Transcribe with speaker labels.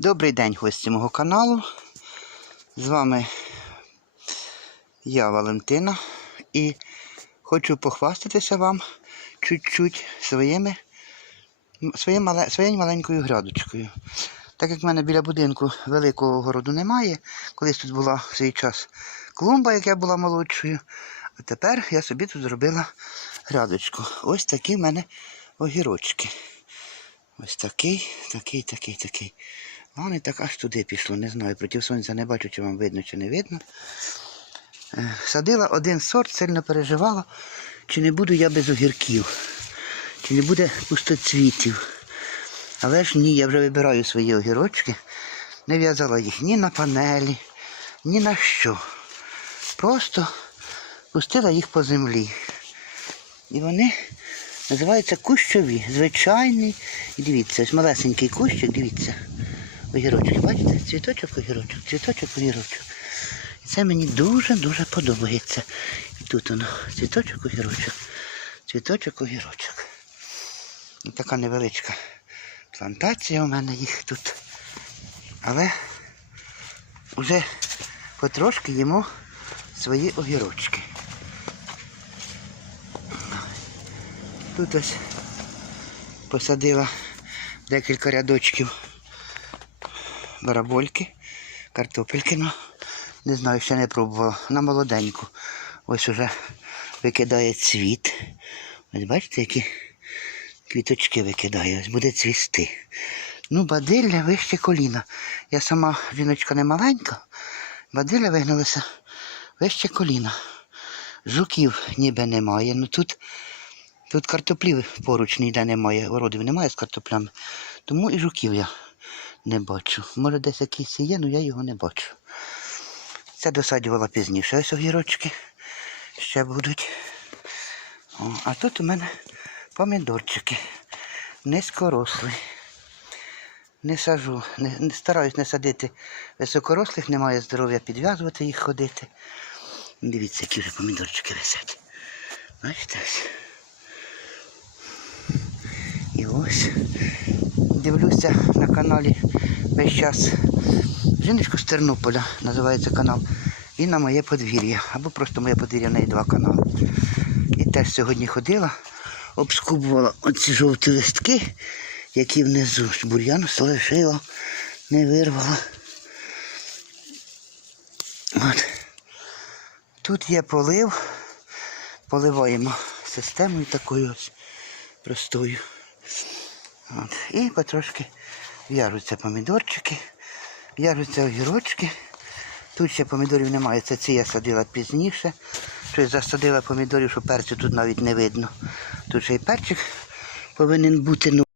Speaker 1: Добрий день, гості мого каналу. З вами я, Валентина, і хочу похвастатися вам чуть-чуть своїми, м- своєю, мале, своєю маленькою грядочкою. Так як в мене біля будинку великого городу немає, колись тут була в свій час клумба, як я була молодшою, а тепер я собі тут зробила грядочку. Ось такі в мене огірочки. Ось такий, такий, такий, такий. Вони так аж туди пішло, не знаю. Проти сонця не бачу, чи вам видно, чи не видно. Е, Садила один сорт, сильно переживала, чи не буду я без огірків, чи не буде пустоцвітів. Але ж ні, я вже вибираю свої огірочки. Не в'язала їх ні на панелі, ні на що. Просто пустила їх по землі. І вони називаються кущові, звичайний. І дивіться, ось малесенький кущик, дивіться. Огірочки, бачите? Цвіточок, огірочок, цвіточок, огірочок. І це мені дуже-дуже подобається. І тут воно, цвіточок, огірочок, цвіточок, огірочок. І така невеличка плантація у мене їх тут. Але вже потрошки їмо свої огірочки. Тут ось посадила декілька рядочків барабольки, картопельки, ну, не знаю, ще не пробувала. На молоденьку. Ось уже викидає цвіт. Ось бачите, які квіточки викидає, ось буде цвісти. Ну, бадилля вище коліна. Я сама жіночка не маленька, бадилля вигналася вище коліна. Жуків ніби немає. Ну тут, тут картоплів поруч ніде немає, городів немає з картоплями. Тому і жуків я не бачу. Може десь якийсь є, але я його не бачу. Це досаджувала пізніше. Ось огірочки ще будуть. О, а тут у мене помідорчики. Низькорослі. Не сажу, не, не стараюсь не садити високорослих, немає здоров'я підв'язувати їх ходити. Дивіться, які вже помідорчики висять. Бачите? ось. І ось дивлюся на каналі весь час. Жіночку з Тернополя називається канал. І на моє подвір'я. Або просто моє подвір'я в неї два канали. І теж сьогодні ходила, обскубувала оці жовті листки, які внизу ж бур'ян залишила, не вирвала. От. Тут є полив. Поливаємо системою такою ось простою. От. І потрошки в'яжуться помідорчики, в'яжуться огірочки. Тут ще помідорів немає, це ці я садила пізніше. Щось засадила помідорів, що перцю тут навіть не видно. Тут ще й перчик повинен бути. Ну,